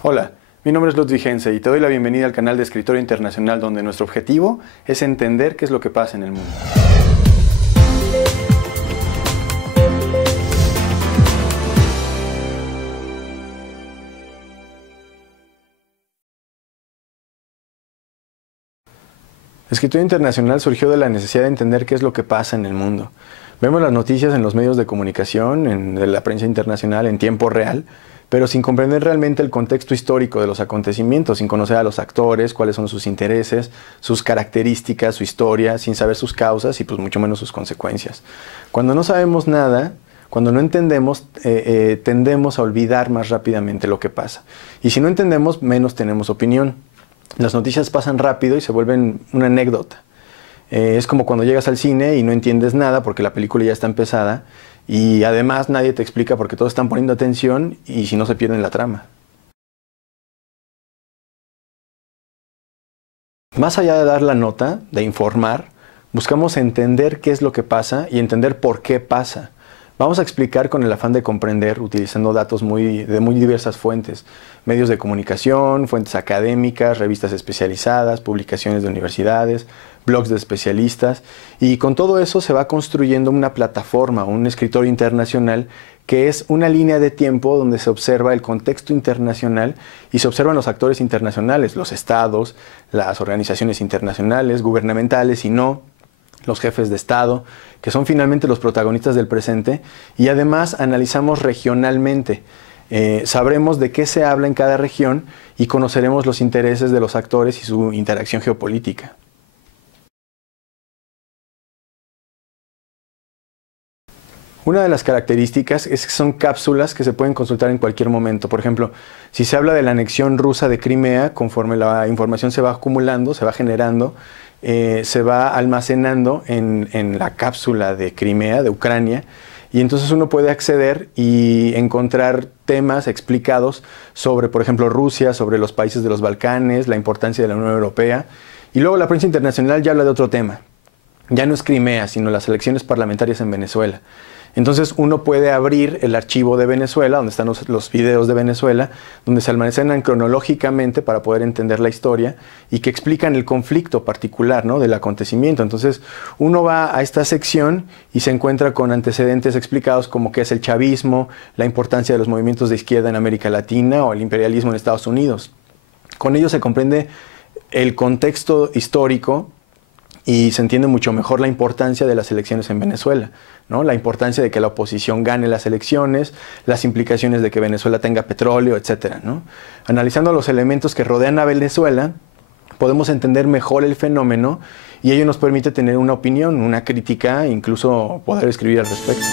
Hola, mi nombre es Ludwig Hense y te doy la bienvenida al canal de Escritorio Internacional, donde nuestro objetivo es entender qué es lo que pasa en el mundo. Escritorio Internacional surgió de la necesidad de entender qué es lo que pasa en el mundo. Vemos las noticias en los medios de comunicación, de la prensa internacional, en tiempo real, pero sin comprender realmente el contexto histórico de los acontecimientos, sin conocer a los actores, cuáles son sus intereses, sus características, su historia, sin saber sus causas y pues mucho menos sus consecuencias. Cuando no sabemos nada, cuando no entendemos, tendemos a olvidar más rápidamente lo que pasa. Y si no entendemos, menos tenemos opinión. Las noticias pasan rápido y se vuelven una anécdota. Es como cuando llegas al cine y no entiendes nada porque la película ya está empezada y además nadie te explica porque todos están poniendo atención y si no se pierden la trama. Más allá de dar la nota, de informar, buscamos entender qué es lo que pasa y entender por qué pasa. Vamos a explicar con el afán de comprender, utilizando datos de muy diversas fuentes, medios de comunicación, fuentes académicas, revistas especializadas, publicaciones de universidades, blogs de especialistas, y con todo eso se va construyendo una plataforma, un escritorio internacional, que es una línea de tiempo donde se observa el contexto internacional y se observan los actores internacionales, los estados, las organizaciones internacionales, gubernamentales y no, los jefes de Estado, que son finalmente los protagonistas del presente, y además analizamos regionalmente. Sabremos de qué se habla en cada región y conoceremos los intereses de los actores y su interacción geopolítica. Una de las características es que son cápsulas que se pueden consultar en cualquier momento. Por ejemplo, si se habla de la anexión rusa de Crimea, conforme la información se va acumulando, se va generando, se va almacenando en la cápsula de Crimea, de Ucrania, y entonces uno puede acceder y encontrar temas explicados sobre, por ejemplo, Rusia, sobre los países de los Balcanes, la importancia de la Unión Europea, y luego la prensa internacional ya habla de otro tema. Ya no es Crimea, sino las elecciones parlamentarias en Venezuela. Entonces uno puede abrir el archivo de Venezuela, donde están los videos de Venezuela, donde se almacenan cronológicamente para poder entender la historia y que explican el conflicto particular, ¿no?, del acontecimiento. Entonces uno va a esta sección y se encuentra con antecedentes explicados como qué es el chavismo, la importancia de los movimientos de izquierda en América Latina o el imperialismo en Estados Unidos. Con ello se comprende el contexto histórico y se entiende mucho mejor la importancia de las elecciones en Venezuela, ¿no? La importancia de que la oposición gane las elecciones, las implicaciones de que Venezuela tenga petróleo, etcétera, ¿no? Analizando los elementos que rodean a Venezuela, podemos entender mejor el fenómeno y ello nos permite tener una opinión, una crítica, incluso poder escribir al respecto.